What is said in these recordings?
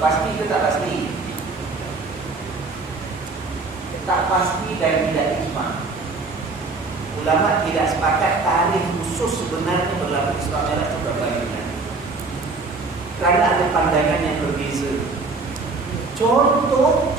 pasti ke tak pasti? Tak pasti dan tidak ijma. Ulama tidak sepakat tarikh khusus sebenarnya berlaku Isra Mi'raj itu berapa bulan. Karena ada pandangan yang berbeza. Contoh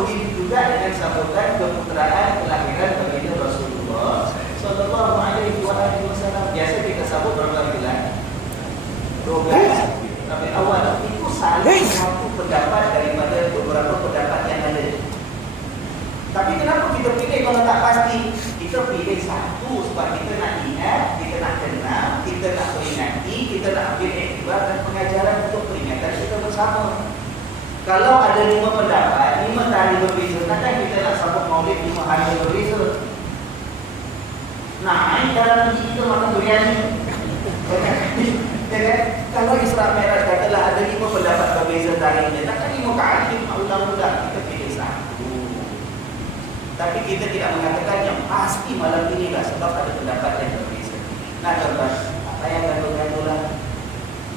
begitu juga dengan sambutan keputraan kelahiran baginda Rasulullah Sallallahu Alaihi Wasallam. Biasa kita sambut berapa bulan? 12. Tapi awal itu saling satu pendapat daripada beberapa pendapat yang ada. Tapi kenapa kita pilih kalau tak pasti? Kita pilih satu sebab kita nak ingat, kita nak kenal, kita nak peringati, kita nak ambil iktibar dan pengajaran untuk peringatan kita bersama. Kalau ada 5 pendapat, 5 tarikh berbeza, takkan kita nak sambut maulid 5 hari berbeza? Nah, dalam kita makan biryani. Kalau Isra Mi'raj katalah ada 5 pendapat berbeza tarikhnya, takkan 5 kali ulang-ulang kita pilih satu. Tapi kita tidak mengatakan yang pasti malam ini lah sebab ada pendapat yang berbeza. Nah, contoh, apa yang gaduh-gaduh lah?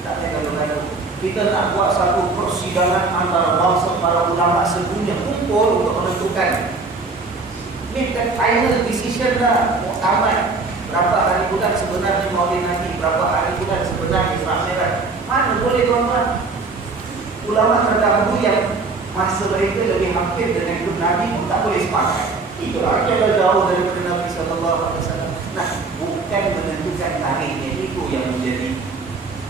Tak payah gaduh-gaduh. Kita nak buat satu persidangan antara bangsa para ulama sedunia kumpul untuk menentukan. Make that final decision lah, muktamad. Berapa hari bulan sebenarnya Maulid Nabi, berapa hari bulan sebenarnya Isra Mi'raj. Mana boleh tuan-tuan? Ulama terdahulu yang masa mereka lebih hampir dengan hidup Nabi pun tak boleh sepakat. Itulah yang jauh daripada Nabi SAW. Nah, bukan menentukan tarikhnya itu yang menjadi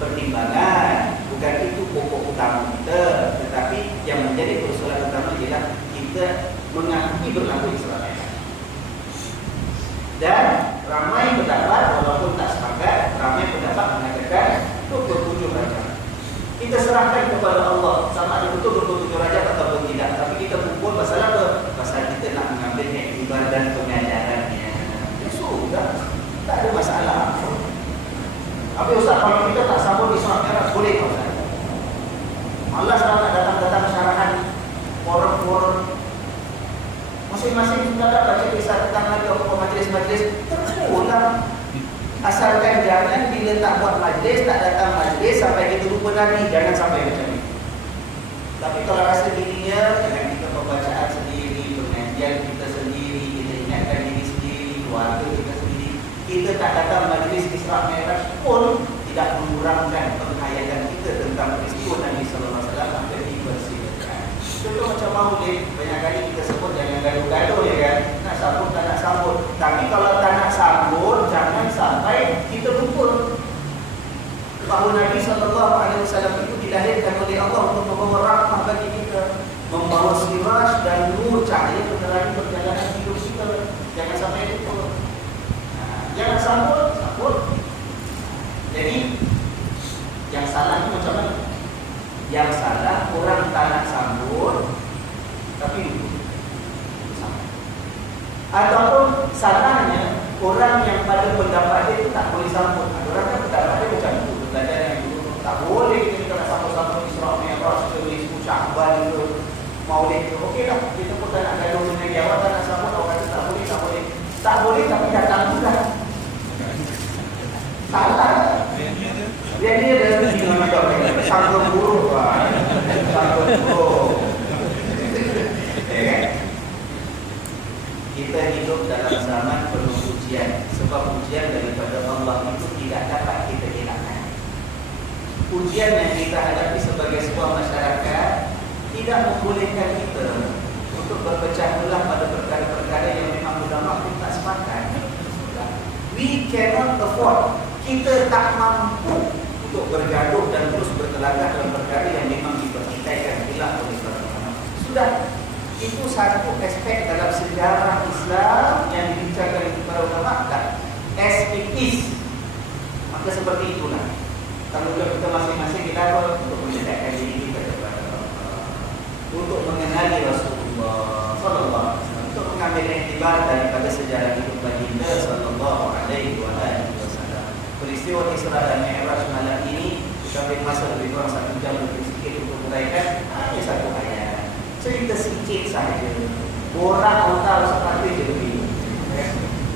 pertimbangan, bukan itu pokok utama kita, tetapi yang menjadi persoalan utama ialah kita mengakui berlaku Isra Mi'raj. Dan ramai pendapat, walaupun tak sepakat, ramai pendapat mengatakan itu bertujuh rajab. Kita serahkan kepada Allah sama ada betul bertujuh rajab ataupun tidak. Tapi kita kumpul pasal apa? Pasal kita nak mengambil iktibar dan pengajarannya. Ya sudah, tak ada masalah. Tapi Ustaz, kalau kita tak sambut Isra Mi'raj boleh tak Ustaz? Malas kalau nak datang-datang syarahan forum-forum. Masing-masing sudah tak baca kisah tentang Nabi atau majlis-majlis, terpulang. Asalkan jangan bila tak buat majlis, tak datang majlis sampai kita lupa Nabi, jangan sampai macam ni. Tapi kalau rasa dirinya dengan kita pembacaan sendiri, pengajian kita sendiri, kita ingatkan diri sendiri, keluarga kita sendiri, kita tak datang majlis Isra Mi'raj pun tidak mengurangkan penghayatan kita tentang peristiwa Nabi Sallallahu Alaihi Wasallam sampai dibersihkan. Contoh macam maulid, banyak kali kita sebut jangan gaduh-gaduh ya kan. Nak sambut tak nak sambut. Tapi kalau tak nak sambut, jangan sampai kita lupa bahawa Nabi Sallallahu Alaihi Wasallam itu dilahirkan oleh Allah untuk membawa rahmah bagi kita, membawa siraj dan nur cahaya penerangi perjalanan hidup kita. Jangan sampai lupa. Jangan sambut. Jadi yang salah itu macam mana? Yang salah orang tak nak sambut tapi lupa. Ataupun salahnya orang yang pada pendapat dia itu tak boleh sambut. Ada orang kan pendapat dia macam itu. Belajar yang dulu tak boleh kita nak sambut-sambut Isra Mi'raj ke Ismu Syahban ke Maulid ke. Okeylah, kita pun tak nak gaduh dengan dia. Awak tak nak sambut, awak kata tak boleh. Tak boleh tapi datang juga. Salah. Dia dah sanggup buruk lah. Sanggup buruk. Kita hidup dalam zaman penuh ujian. Sebab ujian daripada Allah itu tidak dapat kita elakkan. Ujian yang kita hadapi sebagai sebuah masyarakat tidak membolehkan kita untuk berpecah belah pada perkara-perkara yang memang ulama pun tak sepakat. We cannot afford. Kita tak mampu untuk bergaduh dan terus berkelakar dalam perkara yang memang dipertikaikan hilang oleh para ulama. Sudah, itu satu aspek dalam sejarah Islam yang dibincangkan oleh para ulama dan as it is. Maka seperti itulah tanggungjawab kita masing-masing kita untuk mendekatkan diri kita kepada Allah, untuk mengenali Rasulullah Sallallahu Alaihi Wasallam, untuk mengambil iktibar daripada sejarah hidup baginda Sallallahu Alaihi Wasallam. Peristiwa Isra dan Mi'raj malam ini kita ambil masa lebih kurang 1 jam lebih sedikit untuk uraikan hanya satu ayat. Cerita sikit sahaja. Orang tahu seperti je lebih.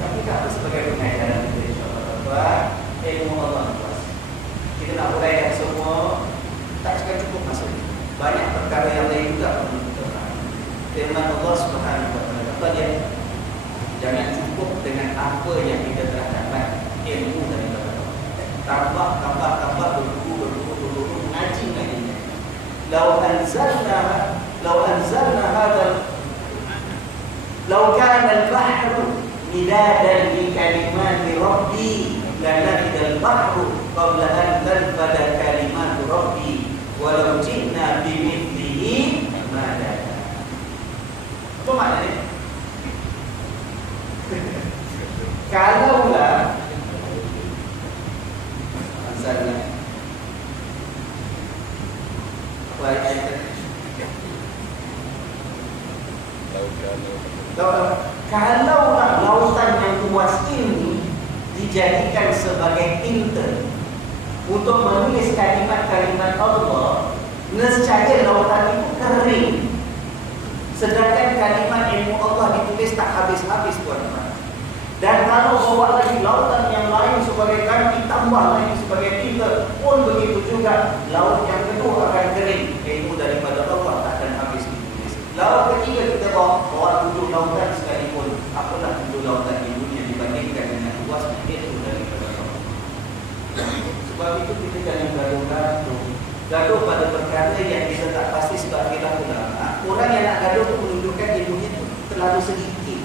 Tapi tak sebagai pengajaran kita insya-Allah. Ilmu Allah luas. Kita nak uraikan semua tak cukup masa. Banyak Lau anzalna hadal Lau kana al-bahru midadan li kalimati rabbi lanafida al-bahru qabla an tanfada kalimatu rabbi walau ji'na bimithlihi madada. Apa maknanya? Kalaulah anzalna apa ayat? Kalaulah lautan yang luas ini dijadikan sebagai tinta untuk menulis kalimat-kalimat Allah, nescaya lautan itu kering. Sedangkan kalimat ilmu Allah ditulis tak habis-habis, tuan-tuan. Dan kalau bawa lagi lautan yang lain sebagai kaki, tambah lagi sebagai tinta, pun begitu juga. Laut yang kedua akan kering. Ilmu daripada Allah tak akan habis ditulis. Laut ketiga kita bawa 7 lautan sekalipun, apalah 7 lautan di dunia dibandingkan dengan luasnya itu daripada Allah. Sebab itu kita jangan gaduh pada perkara yang kita tak pasti sebab kita ulama. Orang yang nak gaduh itu menunjukkan ilmunya itu terlalu sedikit.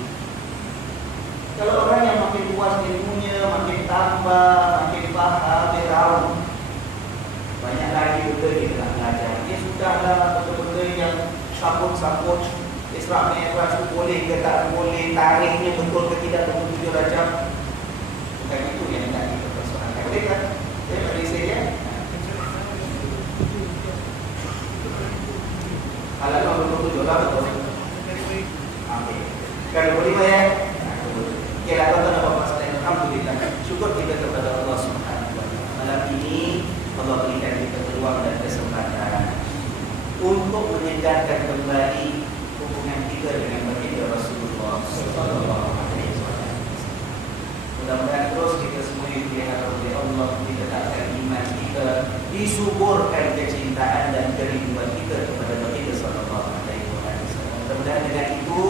Kalau orang yang makin luas ilmunya, makin tambah, makin faham, dia tahu banyak lagi benda kita nak belajar. Dia sudahlah benda-benda yang sambut-sambut Isra Mi'raj itu boleh ke tak boleh, tarikhnya betul ke tidak, betul 7 Rajab. Bukan itu yang nak kita persoalkan. Boleh kan? Saya beri saya. Halaman 27 lah betul. Okey. Kalau boleh ya. Okey lah tuan-tuan dan puan-puan sekalian, alhamdulillah. Syukur kita kepada Allah Subhanahu wa taala. Malam ini Allah berikan kita peluang dan kesempatan untuk menyegarkan kembali hubungan kita dengan baginda Rasulullah sallallahu alaihi wasallam. Mudah-mudahan terus kita semua dipelihara oleh Allah, ditetapkan iman kita, disuburkan kecintaan dan kerinduan kita kepada baginda sallallahu alaihi wasallam. Mudah-mudahan dengan itu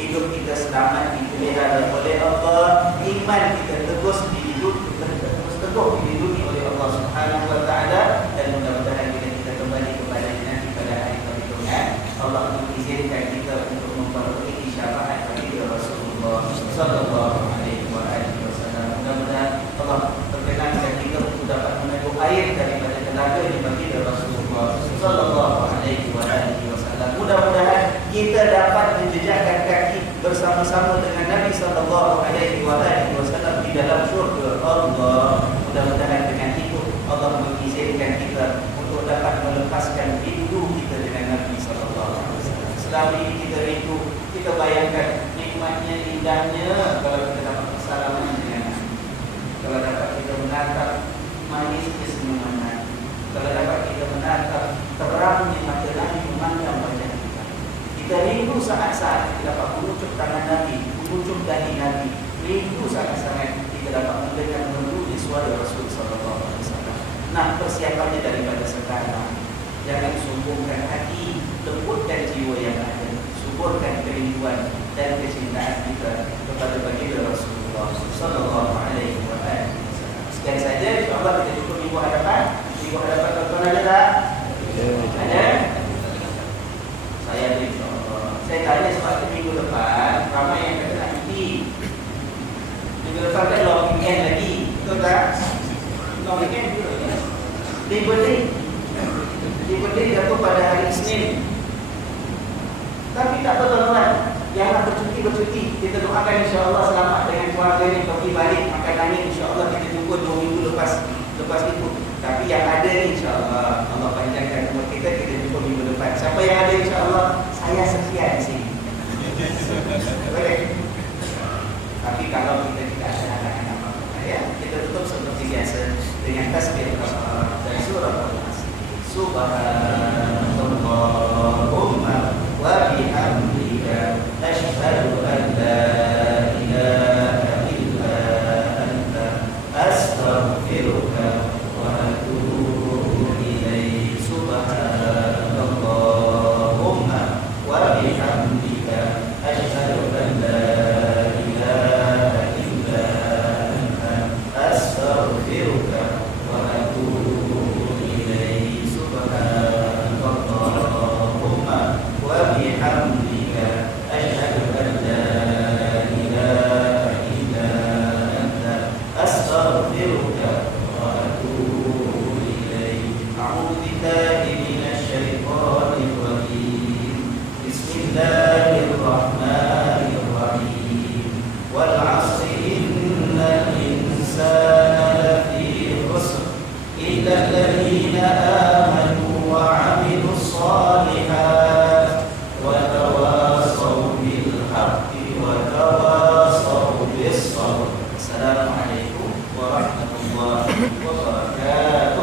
hidup kita selamat dipelihara oleh Allah, iman kita terus dilindungi oleh Allah Subhanahu wa taala, dan mudah-mudahan bila kita kembali kepada nanti pada hari perhitungan, Allah mengizinkan kita untuk memperoleh syafaat baginda Rasulullah sallallahu alaihi wasallam. Mudah-mudahan Allah perkenankan kita untuk dapat meneguh air daripada tenaga baginda Rasulullah sallallahu alaihi wasallam. Mudah-mudahan kita dapat menjejakkan kaki bersama-sama dengan Nabi sallallahu alaihi wasallam di dalam syurga Allah. Mudah-mudahan dengan itu Allah mengizinkan kita untuk dapat melepaskan rindu kita dengan Nabi sallallahu alaihi wasallam. Selama ini kita rindu, kita bayangkan nikmatnya, indahnya kalau kita dapat bersalaman dengan Nabi. Kalau dapat kita menatap manisnya senyuman Nabi. Kalau dapat kita menatap terangnya mata Nabi memandang wajah kita. Kita rindu saat-saat kita dapat mengucuk tangan Nabi, mengucuk dahi Nabi. Rindu sangat-sangat kita dapat mendengar merdunya suara Rasul sallallahu alaihi wasallam. Nah, persiapannya daripada sekarang. Jangan sombongkan hati, lembutkan jiwa yang ada, suburkan kerinduan dan kecintaan kita kepada baginda Rasulullah sallallahu alaihi wasallam. Sekian saja, insya-Allah kita jumpa minggu hadapan. Minggu hadapan tuan-tuan ada tak? Ada? Saya ada, insya-Allah. Saya tanya sebab minggu depan ramai yang kata nak cuti. Minggu depan kan long weekend lagi, betul tak? Long weekend juga. Libur day jatuh pada hari Isnin. Tapi tak apa tuan-tuan, yang nak bercuti. Kita doakan insya-Allah selamat dengan keluarga ni pergi balik makan angin, insya-Allah kita jumpa 2 minggu lepas itu. Tapi yang ada ni insya-Allah Allah panjangkan umur kita jumpa minggu depan. Siapa yang ada insya-Allah saya sekian di sini. Boleh. Tapi kalau kita tidak ada anak-anak apa-apa ya, kita tutup seperti biasa dengan tasbih dan surah Al-Asr. Subhanallahumma wa bihamdika asyhadu an la ilaha illa anta astaghfiruka wa atubu ilaik. Subhanallahumma wa bihamdika asyhadu an la ilaha illa anta astaghfiruka wa atubu ilaik. Subhanallah. أستغفرك وأتوب إليك. أعوذ بالله من الشيطان الرجيم. بسم الله الرحمن الرحيم. والعصر إن الإنسان لفي خسر إلا الذين آمنوا وعملوا الصالحات وتواصوا بالحق وتواصوا بالصبر. السلام عليكم ورحمة الله وبركاته.